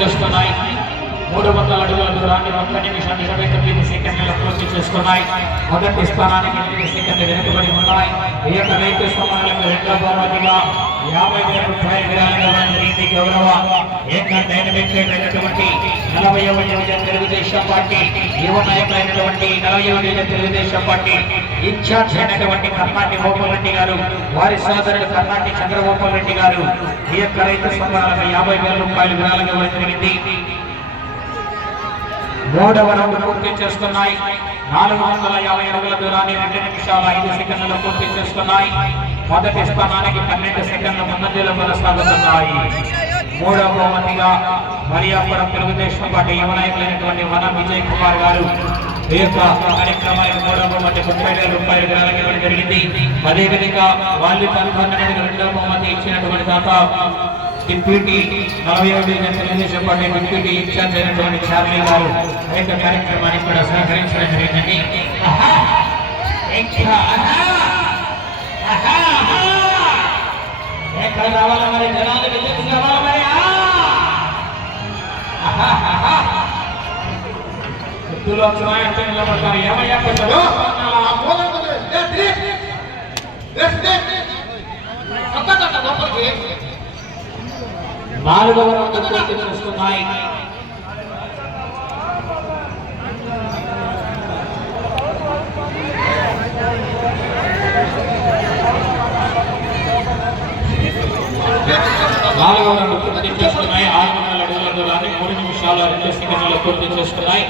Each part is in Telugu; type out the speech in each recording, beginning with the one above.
చేస్తున్నాయి. 300 అడుగుల దూరాన్ని 1 నిమిషం 29 సెకండ్లలో పూర్తి చేస్తున్నాయి. మొదటి స్థానానికి 8 సెకండ్లు వెనుకబడి ఉన్నాయి. ఈ యొక్క రైతు సమానాలకు రెండవ బహుమతిగా 50,000 రూపాయలు విరాళంగా జరిగింది. గౌరవ ఏకైక అయినటువంటి 40వ డివిజన్ తెలుగుదేశం పార్టీ యువ నాయకులైనటువంటి 40వ డివిజన్ తెలుగుదేశం పార్టీ ఇన్ఛార్జ్ అయినటువంటి కర్ణాటి గోపాల్ రెడ్డి గారు, వారి సోదరుడు కర్ణాటి చంద్రగోపాల్ రెడ్డి గారు ఈ యొక్క రైతు సమానాలకు 50,000 రూపాయలు విరాళంగా జరిగింది. మూడవ రౌండ్ పూర్తి చేస్తున్నాయి. 450 అడుగుల దూరాన్ని 2 నిమిషాల 5 సెకండ్లలో పూర్తి చేస్తున్నాయి. మొదటి స్థానానికి 12 సెకండ్ల ముందంజలో కొనసాగుతున్నాయి. మూడవ బహుమతిగా మరియాపురం తెలుగుదేశం పార్టీ యువ నాయకులైనటువంటి వన విజయ్ కుమార్ గారు ఈ యొక్క కార్యక్రమానికి మూడవ బహుమతి 30,000 రూపాయలు విరాళంగా జరిగింది. అదేవిధంగా వాళ్ళు తరఫున రెండవ బహుమతి ఇచ్చినటువంటి దాత డిప్యూటీ 40వ division Telugu Desam party deputy incharge అయినటువంటి చార్లీ గారు అనేక కార్యక్రమానికి కూడా సహకరించడం జరిగిందండి. ఎక్కడ రావాలా మరి జనాలు విజయం కావాలా మరి అంటే నిలబడతారు. ఏమయ్యా కొంచెం నాలుగవ రౌండ్ పూర్తి చేస్తున్నాయి. నాలుగవ రౌండ్ పూర్తి చేస్తున్నాయి. 600 అడుగుల దూరాన్ని 3 నిమిషాల 2 సెకండ్లలో పూర్తి చేస్తున్నాయి.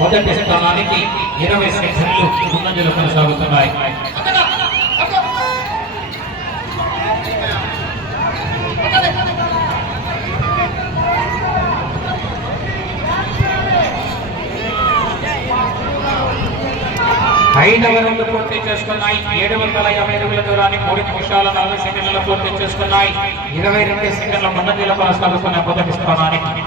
మొదటి స్థానానికి 20 సెకండ్లు ముందంజలో కొనసాగుతున్నాయి. ఐదవ రౌండ్ పూర్తి చేసుకున్నాయి. 750 అడుగుల దూరాన్ని 3 నిమిషాల 40 సెకండ్లలో పూర్తి చేసుకున్నాయి. 22 సెకండ్ల ముందంజలో కొనసాగుతున్న మొదటి స్థానానికి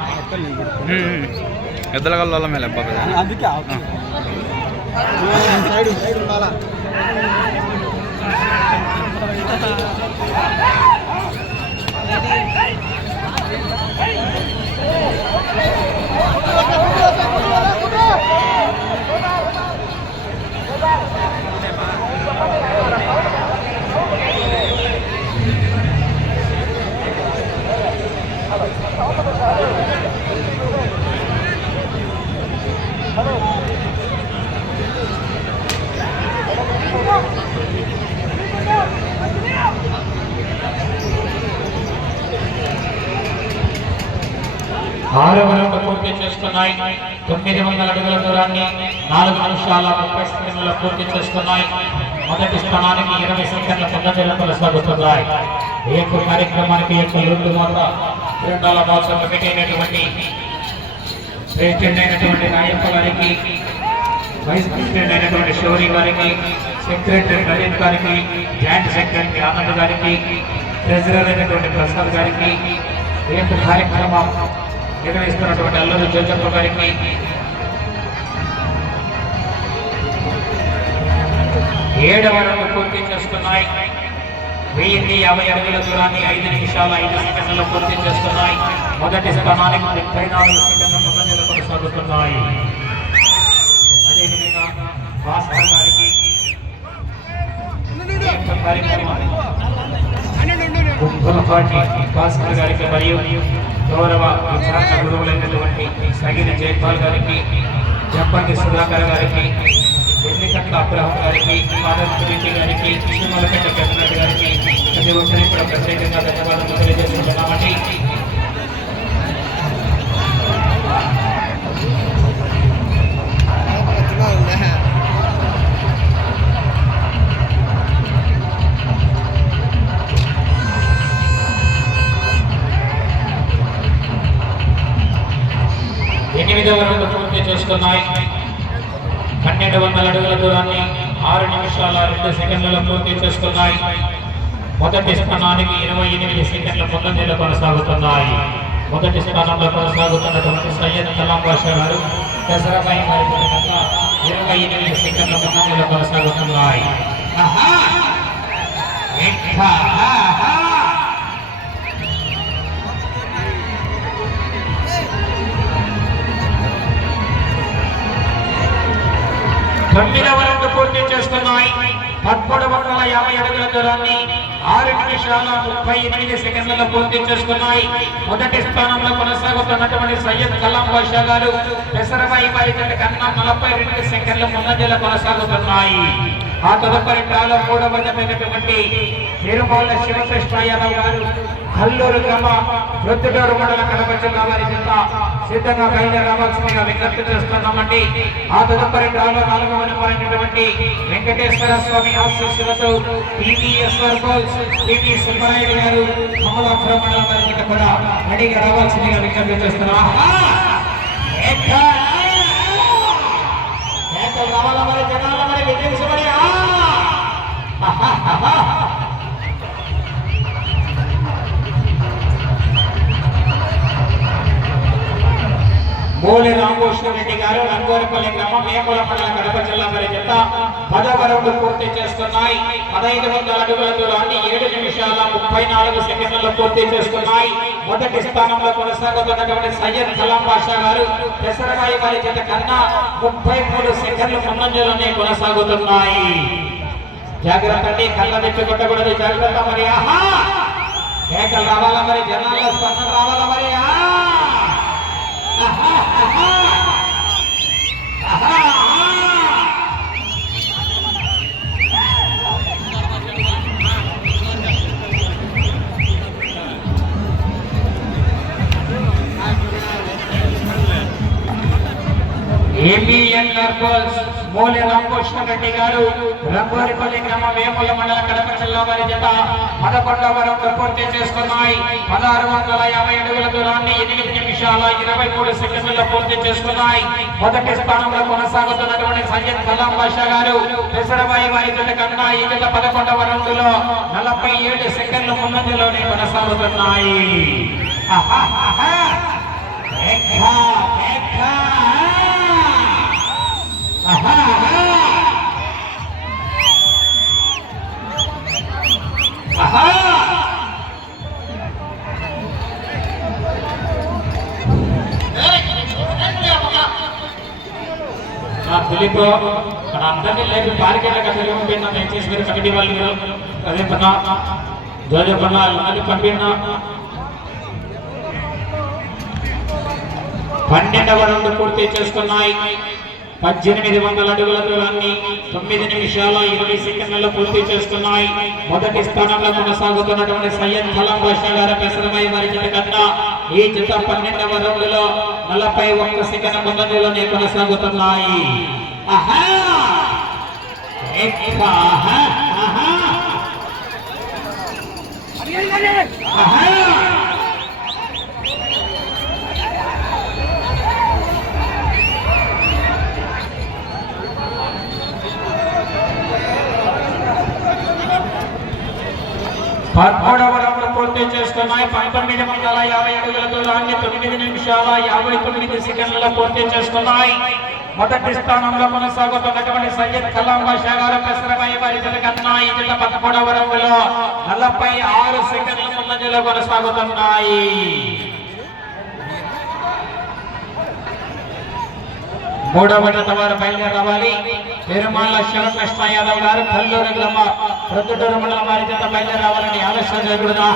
ఆరవ రౌండ్ పూర్తి చేస్తున్నాయి. 900 అడుగుల దూరాన్ని 4 నిమిషాల 30 సెకండ్లలో పూర్తి చేస్తున్నాయి. మొదటి స్థానానికి 20 సెకండ్ల ముందంజలో కొనసాగుతున్నాయి. ఈ యొక్క కార్యక్రమానికి యూత్ మోత రెండాల బాక్స్ కమిటీ అయినటువంటి ప్రెసిడెంట్ అయినటువంటి నాయప్ప గారికి, వైస్ ప్రెసిడెంట్ అయినటువంటి శౌరి గారికి, సెక్రటరీ ప్రదీప్ గారికి, జాయింట్ సెక్రటరీ ఆనంద్ గారికి, ట్రెజరర్ అయినటువంటి ప్రసాద్ గారికి, ఈ యొక్క కార్యక్రమం నిర్వహిస్తున్నటువంటి అల్లూరి జోజప్ప గారికి, ఏడవ రౌండ్ పూర్తి చేస్తున్నాయి. 1050 అడుగుల దూరాన్ని 5 నిమిషాల 5 సెకండ్లలో పూర్తి చేస్తున్నాయి. మొదటి స్థానానికి 34 సెకండ్ల ముందంజలో కొనసాగుతున్నాయి. అదేవిధంగా భాస్కర్ గారికి భాస్కర్ గారికి మరియు గౌరవ విచారణ గురువులైనటువంటి సగిరి జైపాల్ గారికి, జంపంగి సుధాకర్ గారికి, ఎన్నికట్ల అబ్రహం గారికి, మాధవరెడ్డి గారికి, శ్రీమలకట్ట కర్ణాటక గారికి ప్రతి ఒక్కరికి కూడా ప్రత్యేకంగా ధన్యవాదాలు తెలియజేస్తున్నామండి. ఎనిమిదవ రౌండ్ పూర్తి చేస్తున్నాయి. 1200 అడుగుల దూరాన్ని 6 నిమిషాల 2 సెకండ్లలో పూర్తి చేస్తున్నాయి. మొదటి స్థానానికి 28 సెకండ్ల ముందంజలో కొనసాగుతున్నాయి. మొదటి స్థానంలో కొనసాగుతున్నటువంటి సయ్యద్ కలాం బాషా గారు దసరాబాయి గారి 28 సెకండ్ల ముందంజలో కొనసాగుతున్నాయి. 9వ రౌండ్ పూర్తి చేస్తున్నాయి. 1350 అడుగుల దూరాన్ని 6 నిమిషాల 38 సెకండ్లలో పూర్తి చేసుకున్నాయి. మొదటి స్థానంలో కొనసాగుతున్నటువంటి సయ్యద్ కలాం బాషా గారు పెసరబాయి వారి కన్నా 42 సెకండ్ల ముందంజలో కొనసాగుతున్నాయి. ఆ తదుపరి డ్రాలో 3వ జతమైనటువంటి తిరుమల శివకృష్ణ యాదవ్ గారు కల్లూరు గ్రామ ప్రొద్దుటూరు మండల కడప జిల్లా వారి జత సిద్ధంగా బయలుదేరి రావాల్సిందిగా విజ్ఞప్తి చేస్తున్నామండి. ఆ తదుపరి డ్రాలో 4వ నెంబర్ వెంకటేశ్వర స్వామి ఆశీస్సులతో టీవీఎస్ఆర్ గోల్స్ టీవీ సుబ్బరాయుడు గారు కమలాపురం మండలం వారి జత కూడా రెడీగా రావాల్సిందిగా విజ్ఞప్తి చేస్తున్నాం. మూలి రామకృష్ణ రెడ్డి గారు రంగోరపల్లి గ్రామం వేముల మండలం కడప జిల్లా వారి జత 10వ రౌండ్ పూర్తి చేస్తున్నాయి. 1500 అడుగుల దూరాన్ని 7 నిమిషాల 34 సెకండ్లలో పూర్తి చేసుకున్నాయి. మొదటి స్థానంలో కొనసాగుతున్నటువంటి సయ్యద్ కలాం బాషా గారు పెసరబాయి వారి జత కన్నా 33 సెకండ్లు ముందంజలోనే కొనసాగుతున్నాయి. జాగ్రత్త అండి, కళ్ళ తెచ్చి కొట్టకూడదు, జాగ్రత్త. మరి ఆహా కేకలు రావాలా, మరి జనాల స్పందన రావాలా, మరి మూలి రామకృష్ణ రెడ్డి గారు రంగోరిపల్లి గ్రామం వేముల మండల కడప జిల్లా వారి జత 11వ రౌండ్ పూర్తి చేసుకున్నాయి. 1650 అడుగుల దూరాన్ని 8 నిమిషాల 23 సెకండ్లలో పూర్తి చేసుకున్నాయి. మొదటి స్థానంలో కొనసాగుతున్నటువంటి సయ్యద్ కలాం బాషా గారు పెసరబాయి వారి జత కన్నా ఈ జత 11వ రౌండ్ లో 47 సెకండ్ల ముందంజలోనే కొనసాగుతున్నాయి. పులితో మన అందరినీ లేపి పారికేళ్ళగా తెలియకపోయినా నేను చేసి కమిటీ వాళ్ళు అదే పన్నా జోజ పన్నా అన్ని పంపినా 12వ రౌండ్ పూర్తి చేసుకున్నాయి. 1800 అడుగుల దూరాన్ని 9 నిమిషాల 20 సెకండ్లలో పూర్తి చేసుకున్నాయి. మొదటి స్థానంలో కొనసాగుతున్నటువంటి సయ్యద్ కలాం బాషా గారు పెసరబాయి వారి జత కన్నా ఈ జత 12వ రౌండ్ లో 41 సెకండ్ల ముందంజలోనే కొనసాగుతున్నాయి. పదమూడవ రౌండ్ పూర్తి చేసుకున్నాయి. 1950 అడుగుల దూరాన్ని 9 నిమిషాల 59 సెకండ్లలో పూర్తి చేసుకున్నాయి. మొదటి స్థానంలో కొనసాగుతున్నటువంటి సయ్యద్ కలాం బాషా గారు పెసరబాయి వారి జత కన్నా ఈ జత 13వ రౌండ్ లో 46 సెకండ్ల ముందంజలో కొనసాగుతున్నాయి. మూడవ జత వారు బయలుదేరి రావాలి. తిరుమల శివకృష్ణ యాదవ్ గారు కల్లూరు గ్రామ ప్రొద్దుటూరు మండలం వారి జత బయలుదేరి రావాలని ఆలస్యం చేయకూడదు.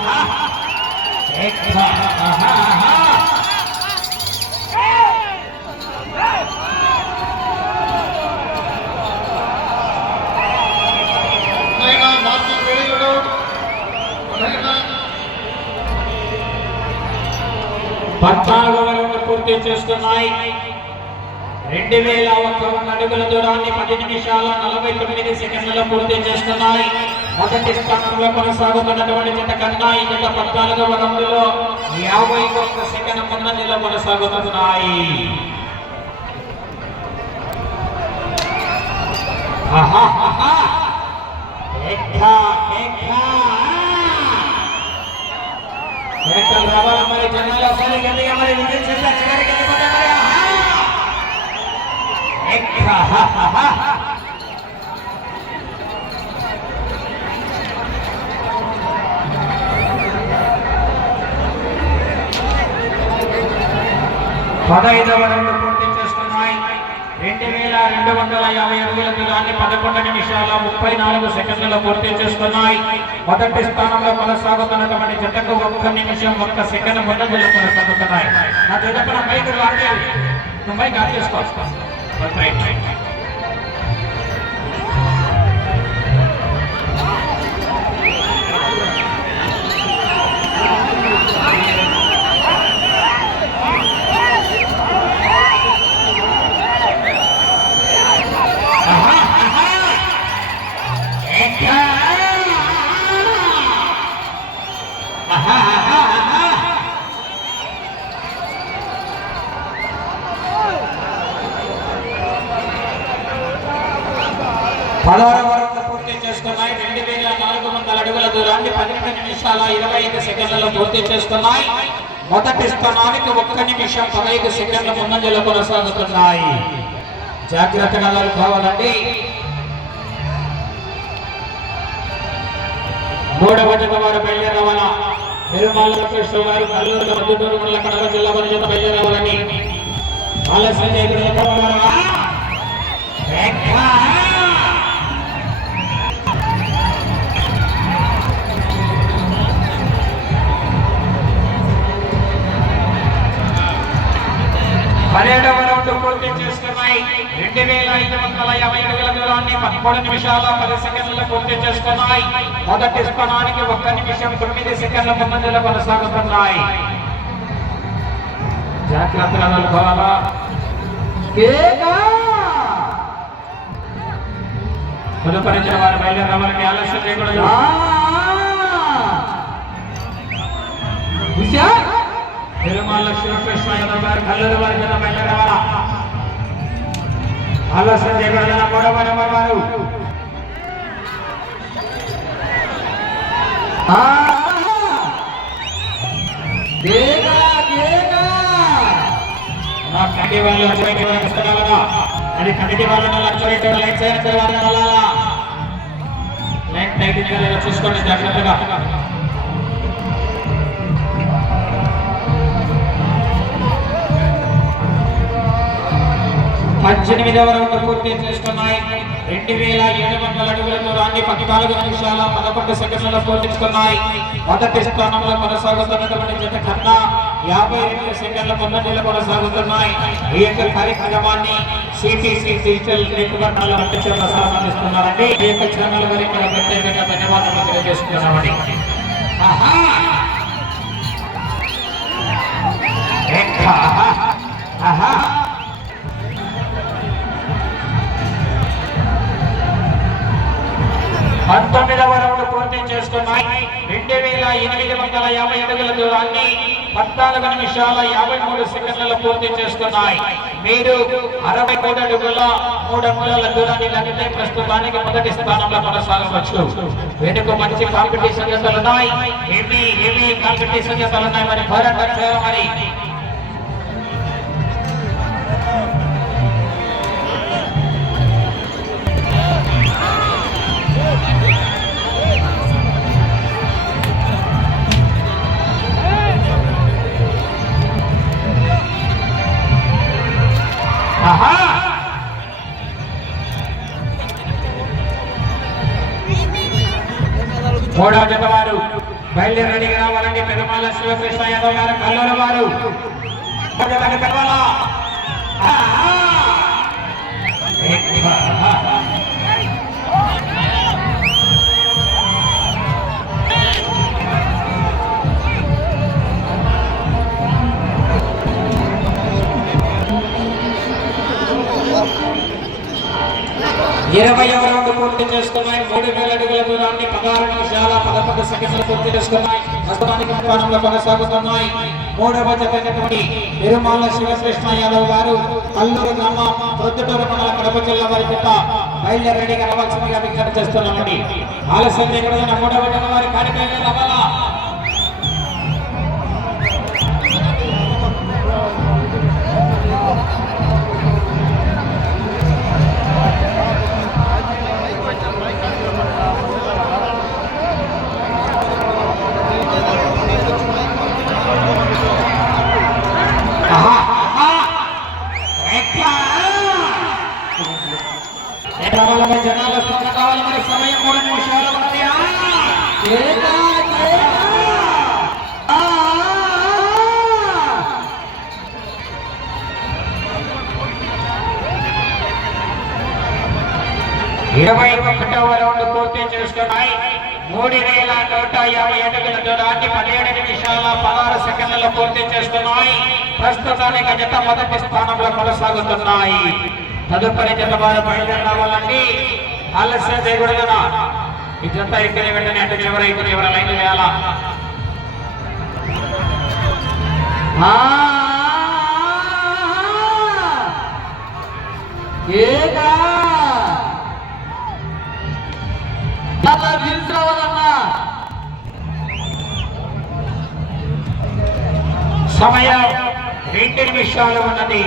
పూర్తి చేసుకున్నాయి. 2051 అడుగుల దూరాన్ని 10 నిమిషాల 49 సెకండ్లలో పూర్తి చేస్తున్నాయి. మొదటి స్థానంలో కొనసాగుతున్నటువంటి జత కన్నా ఈ జత 14వ రౌండ్ లో 51 సెకండ్ ముందంజలో కొనసాగుతున్నాయి. రావాలి మరి జనాలు అసలు గట్టిగా మరి విజయం చేస్తే చివరికి వెళ్ళిపోతారు. 15వ రౌండ్ పూర్తి చేసుకున్నాయి. 2250 అడుగుల దూరాన్ని 11 నిమిషాల 34 సెకండ్లలో పూర్తి చేసుకున్నాయి. మొదటి స్థానంలో కొనసాగుతున్నటువంటి జతకు 1 నిమిషం 1 సెకండ్ ముందంజలో కొనసాగుతున్నాయి. నా జతపైన మైకు లాగేది నువ్వు మైక్ ఆఫ్ చేసుకోవచ్చు. పూర్తి చేసుకున్నాయి. 2400 అడుగుల దూరాన్ని 12 నిమిషాల 25 సెకండ్లలో పూర్తి చేసుకున్నాయి. మొదటి స్థానానికి 1 నిమిషం 15 సెకండ్ల ముందంజలో కొనసాగుతున్నాయి. జాగ్రత్తగా కావాలండి. మూడవ జత వారు బయలుదేరవాలా. పెరుమాళ్ళ కృష్ణ వారు కల్లూరు మధ్యదూరు మండల కడప జిల్లా వారి జత బయలుదేరవాలని ఆలస్యం పదిహేడవ రౌండ్ పూర్తి చేసుకున్నాయి. 2550 అడుగుల దూరాన్ని 13 నిమిషాల 10 సెకండ్లలో పూర్తి చేసుకున్నాయి. మొదటి స్థానానికి 1 నిమిషం 9 సెకండ్ల ముందంజలో కొనసాగుతున్నాయి. జాగ్రత్తగా నిలబడాలా. తదుపరించిన వారు బయలుదేరాలని ఆలస్యం చేయకూడదు. తిరుమల శివకృష్ణ యాదవ్ గారు కల్లూరు వారి జత బయలుదేరాలా. ఆలస్యం చేయకూడదన్న 3వ నెంబర్ వారు కమిటీ వాళ్ళు అది కమిటీ వాళ్ళని లైన్ లైన్ చూసుకోండి జాగ్రత్తగా. 18వ రౌండ్ పూర్తి చేసుకున్నాయి. 2700 అడుగుల దూరాన్ని 14 నిమిషాల 11 సెకండ్లలో పూర్తించుకున్నాయి. మొదటి స్థానంలో కొనసాగుతున్నటువంటి జత కన్నా 52 సెకండ్ల ముందంజలో కొనసాగుతున్నాయి. ఈ యొక్క కార్యక్రమాన్ని సిటీసీ డిజిటల్ నెట్వర్క్ ప్రసారం అందిస్తున్నారండి. ఈ యొక్క ఛానల్ వారికి ఇక్కడ ప్రత్యేకంగా ధన్యవాదాలు తెలియజేస్తున్నామండి. పంతొమ్మిదవ రౌండ్ పూర్తి చేసుకున్నాయి. 2850 అడుగుల దూరాన్ని 14 నిమిషాల 53 సెకండ్లలో పూర్తి చేసుకున్నాయి. మీరు 63 అడుగుల 3 అంగుళాల దూరాన్ని లాగితే ప్రస్తుతానికి మొదటి స్థానంలో కొనసాగవచ్చు. వెనుక మంచి కాంపిటీషన్ జతలున్నాయి. హెవీ కాంపిటీషన్ జతలున్నాయి. మరి పోరాటం చేయాలి. మరి మూడవ జత వారు బయలుదేరడిగా రావాలండి. పెరుమాళ్ళ శివకృష్ణ యాదవ్ గారు కల్లూరు వారు కలవాలా. ఇరవైవ రౌండ్ పూర్తి చేసుకున్నాయి. 3000 అడుగుల దూరాన్ని 16 నిమిషాల 11 సెకండ్లు పూర్తి చేసుకున్నాయి. ప్రస్తుతానికి స్థానంలో కొనసాగుతున్నాయి. మూడవ జతైనటువంటి తిరుమల శివకృష్ణ యాదవ్ గారు కల్లూరు గ్రామం ప్రొద్దుటూరు మండల కడప జిల్లా వారి జత బయలుదేరడిగా రావాల్సిందిగా విజ్ఞప్తి చేస్తున్నామండి. ఆలస్యం చేయకూడదన్న 3వ జత వారి కార్యక్రమం రావాలా. జనాల స్థానం కావాలి మరి. సమయం 3 నిమిషాలు ఉన్నది. ఇరవై 21వ రౌండ్ పూర్తి చేసుకున్నాయి. 3150 అడుగుల దూరాన్ని 17 నిమిషాల 16 సెకండ్లలో పూర్తి చేసుకున్నాయి. ప్రస్తుతానికి జత మొదటి స్థానంలో కొనసాగుతున్నాయి. తదుపరి జత వారు బయలుదేరి రావాలండి. ఆలస్యం చేయకూడదునా. ఈ జత ఎక్కిన వెంటనే అటు చివరి ఇటు చివరి లైన్ వేయాలా. సమయం 2 నిమిషాలు ఉన్నది.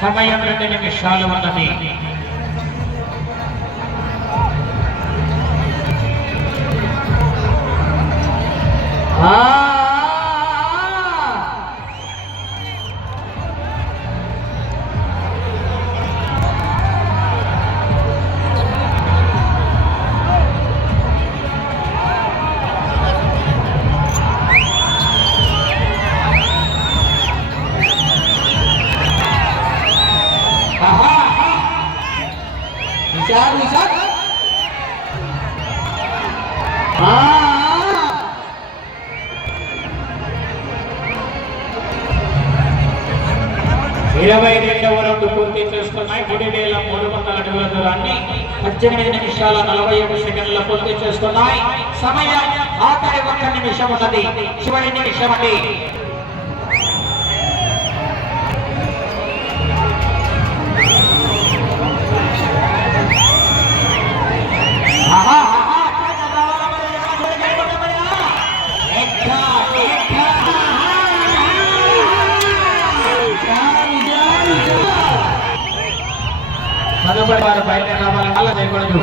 సమయం 2 నిమిషాలు ఉన్నది. ఇరవై 22వ రౌండ్ పూర్తి చేసుకున్నాయి. 3300 అడుగుల దూరాన్ని 18 నిమిషాల 47 సెకండ్ల పూర్తి చేసుకున్నాయి. సమయం ఆఖరి 1 నిమిషం ఉన్నది. చివరి నిమిషం అండి. వారు బయలుదేరి రావాలని అలా చేయకూడదు.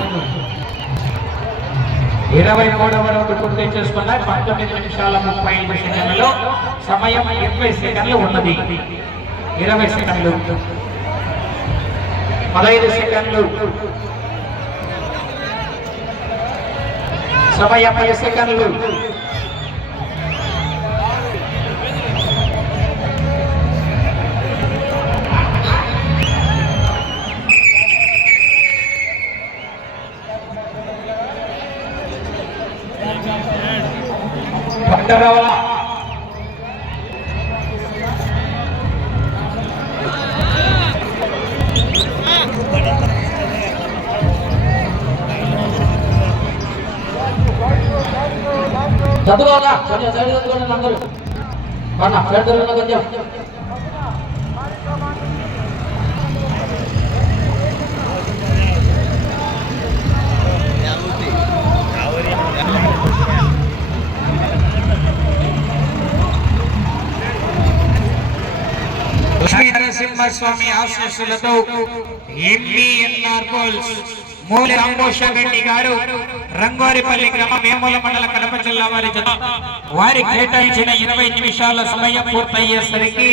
23వ రౌండ్ పూర్తి చేసుకున్నాయి. 19 నిమిషాల 35 సెకండ్లలో. సమయం 20 సెకండ్లు ఉన్నది. 20 సెకండ్లు, 15 సెకండ్లు, సమయం 10 సెకండ్లు. రావాలా. చదువుకోవాలా. కొంచెం సైడ్ చదువుకోండి అందరూ. సైడ్ చదువుకున్నా కొంచెం. నరసింహస్వామి ఆశీస్సులతో ఎంబీఎన్ఆర్ పోల్స్ మూల రామభూషణ్ రెడ్డి గారు రంగోరిపల్లి గ్రామం వేముల మండల కడప జిల్లా వారి జత వారి కేటాయించిన 20 నిమిషాల సమయం పూర్తయ్యేసరికి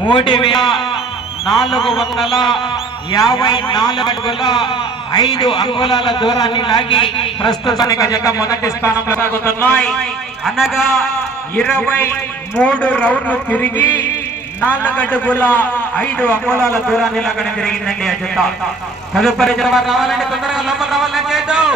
3454 అడుగుల 5 అంగుళాల దూరాన్ని లాగి ప్రస్తుతానికి జత మొదటి స్థానంలో సాగుతున్నాయి. అనగా 23 రౌండ్లు తిరిగి 4 అడుగుల 5 అంగుళాల దూరాన్ని లాగడం జరిగిందండి ఆ జత. తదుపరి జత రావాలంటే తొందరగా లోపల రావాలని చేద్దాం.